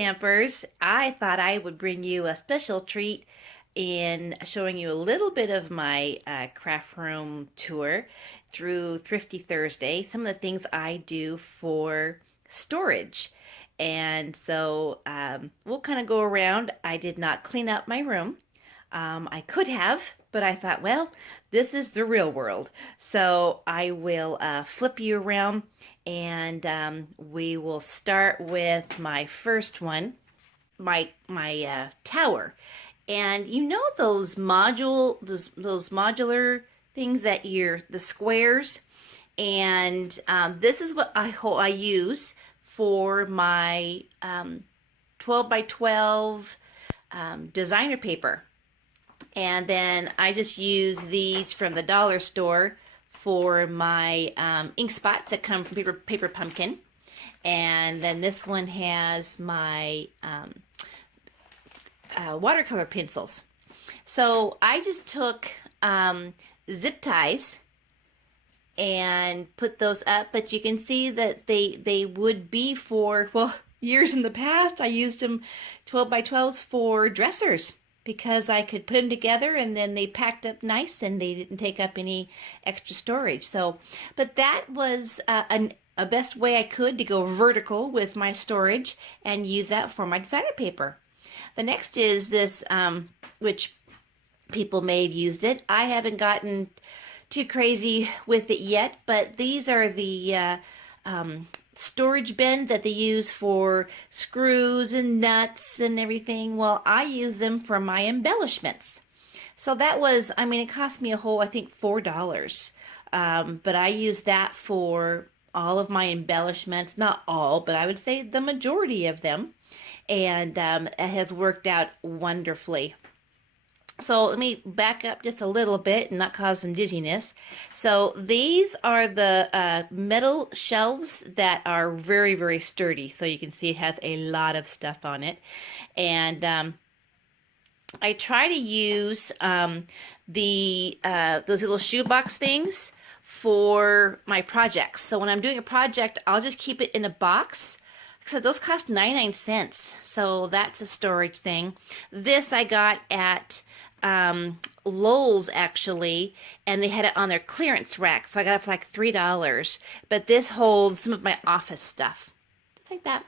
Stampers, I thought I would bring you a special treat in showing you a little bit of my craft room tour through Thrifty Thursday, some of the things I do for storage. And so we'll kind of go around. I did not clean up my room. I could have, but I thought, well, this is the real world. So I will flip you around and we will start with my first one, my tower. And you know those those modular things that the squares, and this is what I use for my 12 by 12 designer paper. And then I just use these from the dollar store for my ink spots that come from Paper Pumpkin. And then this one has my watercolor pencils. So I just took zip ties and put those up, but you can see that they would be for, well, years in the past I used them 12 by 12s for dressers, because I could put them together and then they packed up nice and they didn't take up any extra storage. So, but that was a best way I could to go vertical with my storage and use that for my designer paper. The next is this, which people may have used it. I haven't gotten too crazy with it yet, but these are the storage bins that they use for screws and nuts and everything. Well, I use them for my embellishments. So that was, I mean, it cost me a whole, I think, $4. But I use that for all of my embellishments. Not all, but I would say the majority of them. And it has worked out wonderfully. So let me back up just a little bit and not cause some dizziness. So these are the metal shelves that are very, very sturdy. So you can see it has a lot of stuff on it. And I try to use those little shoebox things for my projects. So when I'm doing a project, I'll just keep it in a box. So those cost 99 cents. So that's a storage thing. This I got at Lowe's actually, and they had it on their clearance rack. So I got it for like $3. But this holds some of my office stuff. Just like that.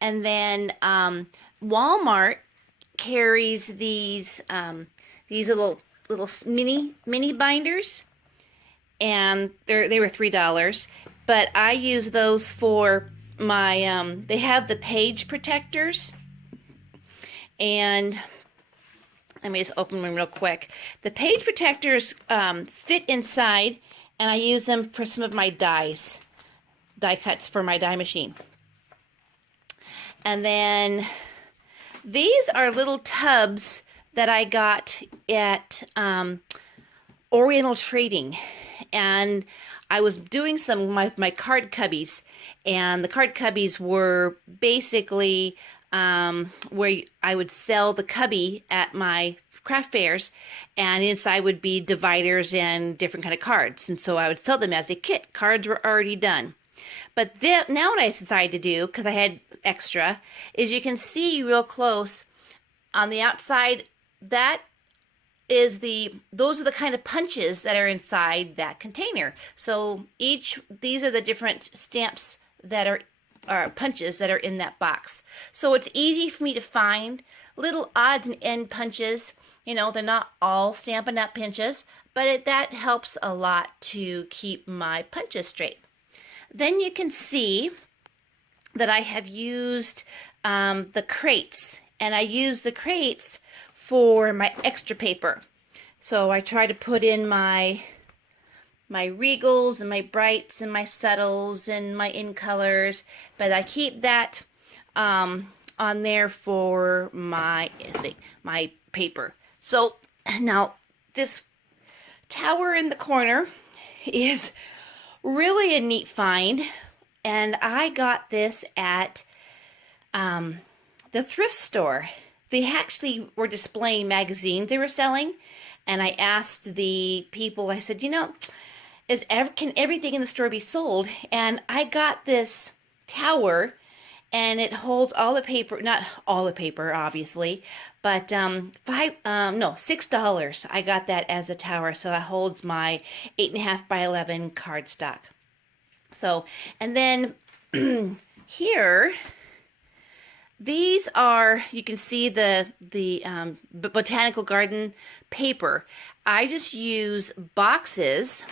And then Walmart carries these little mini binders, and they were $3. But I use those for my they have the page protectors, and let me just open them real quick. The page protectors fit inside, and I use them for some of my die cuts for my die machine. And then these are little tubs that I got at Oriental Trading, and I was doing some of my card cubbies, and the card cubbies were basically where I would sell the cubby at my craft fairs, and inside would be dividers and different kind of cards, and so I would sell them as a kit. Cards were already done. But now what I decided to do, because I had extra, is you can see real close on the outside, those are the kind of punches that are inside that container. So these are the different stamps that are punches that are in that box. So it's easy for me to find little odds and end punches. You know, they're not all Stampin' Up! Punches, but that helps a lot to keep my punches straight. Then you can see that I have used the crates, and I use the crates for my extra paper. So I try to put in my regals and my brights and my subtles and my in colors, but I keep that on there for my paper. So now this tower in the corner is really a neat find, and I got this at the thrift store. They actually were displaying magazines they were selling, and I asked the people, I said, you know, can everything in the store be sold? And I got this tower, and it holds all the paper, not all the paper obviously, but $6. I got that as a tower, so it holds my 8.5 by 11 cardstock. So, and then here, these are, you can see the botanical garden paper. I just use boxes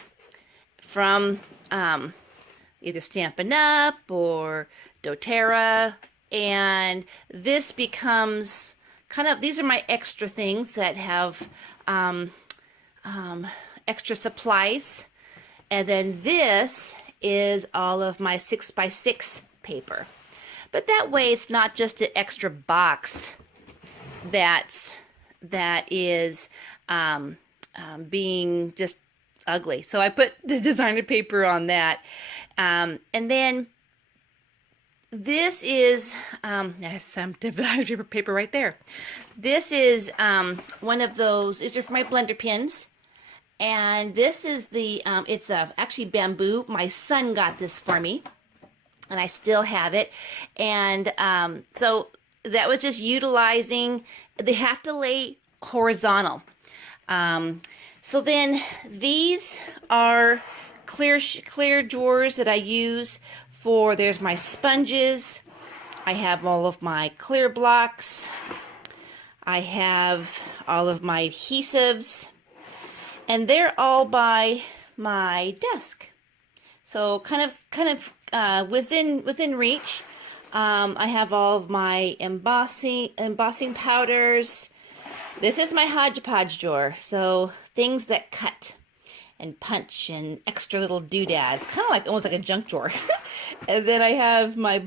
from either Stampin' Up or doTERRA, and this becomes kind of, these are my extra things that have extra supplies, and then this is all of my 6x6 paper. But that way it's not just an extra box that is being just ugly. So I put the designer paper on that. And then this is, there's some designer paper right there. This is one of those, these are for my blender pins. And this is the, it's actually bamboo. My son got this for me, and I still have it. And so that was just utilizing, they have to lay horizontal. So then these are clear drawers that I use for, there's my sponges. I have all of my clear blocks. I have all of my adhesives. And they're all by my desk, so kind of within reach. I have all of my embossing powders. This is my hodgepodge drawer, so things that cut and punch and extra little doodads, kind of like almost like a junk drawer. And then I have my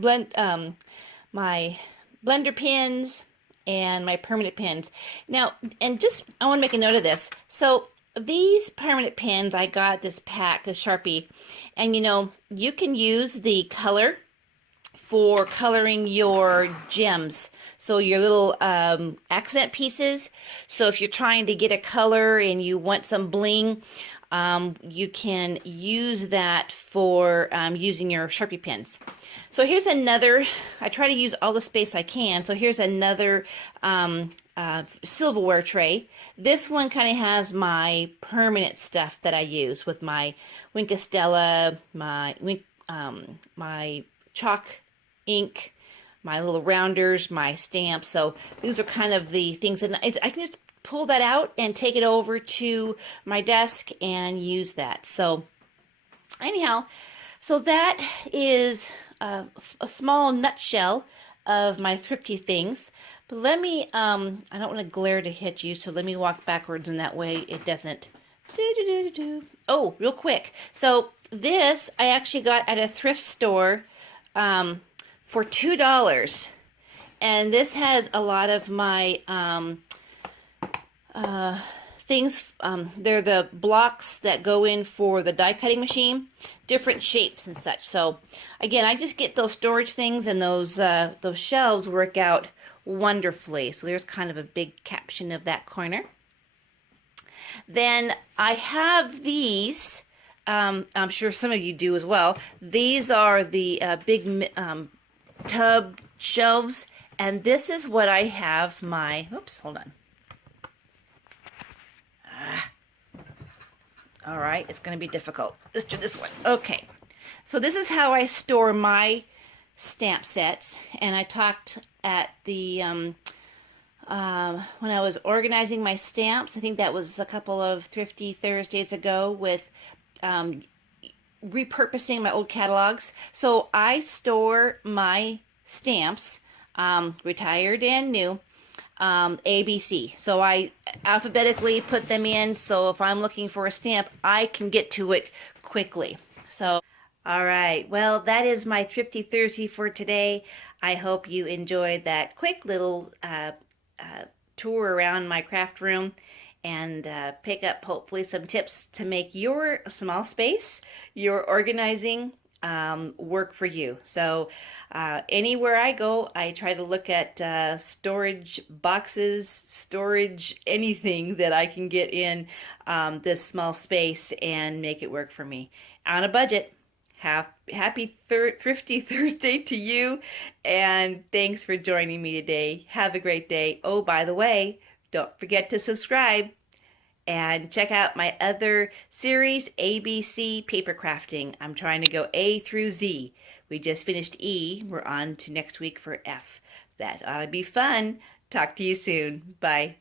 my blender pins and my permanent pins. Now, and just I want to make a note of this. So these permanent pins, I got this pack of Sharpie, and you know, you can use the color for coloring your gems, so your little accent pieces. So if you're trying to get a color and you want some bling, you can use that for using your Sharpie pins. So here's another, I try to use all the space I can, so here's another silverware tray. This one kind of has my permanent stuff that I use with my Wink Estella, my chalk ink, my little rounders, my stamps. So these are kind of the things that I can just pull that out and take it over to my desk and use that. So anyhow, so that is a small nutshell of my thrifty things. But let me, I don't want to glare to hit you, so let me walk backwards, and that way it doesn't. Oh, real quick. So this I actually got at a thrift store for $2. And this has a lot of my things. They're the blocks that go in for the die cutting machine, different shapes and such. So again, I just get those storage things, and those shelves work out wonderfully. So there's kind of a big caption of that corner. Then I have these. I'm sure some of you do as well. These are the big tub shelves, and this is what I have my, oops, hold on. All right, it's going to be difficult. Let's do this one. Okay, so this is how I store my stamp sets, and I talked at the when I was organizing my stamps, I think that was a couple of Thrifty Thursdays ago, with repurposing my old catalogs. So I store my stamps, retired and new, ABC. So I alphabetically put them in, so if I'm looking for a stamp, I can get to it quickly. So, all right, well, that is my Thrifty Thursday for today. I hope you enjoyed that quick little tour around my craft room, and pick up hopefully some tips to make your small space, your organizing, work for you. So anywhere I go, I try to look at storage boxes, storage, anything that I can get in this small space and make it work for me on a budget. Happy Thrifty Thursday to you, and thanks for joining me today. Have a great day. Oh, by the way, don't forget to subscribe and check out my other series, ABC Paper Crafting. I'm trying to go A through Z. We just finished E. We're on to next week for F. That ought to be fun. Talk to you soon. Bye.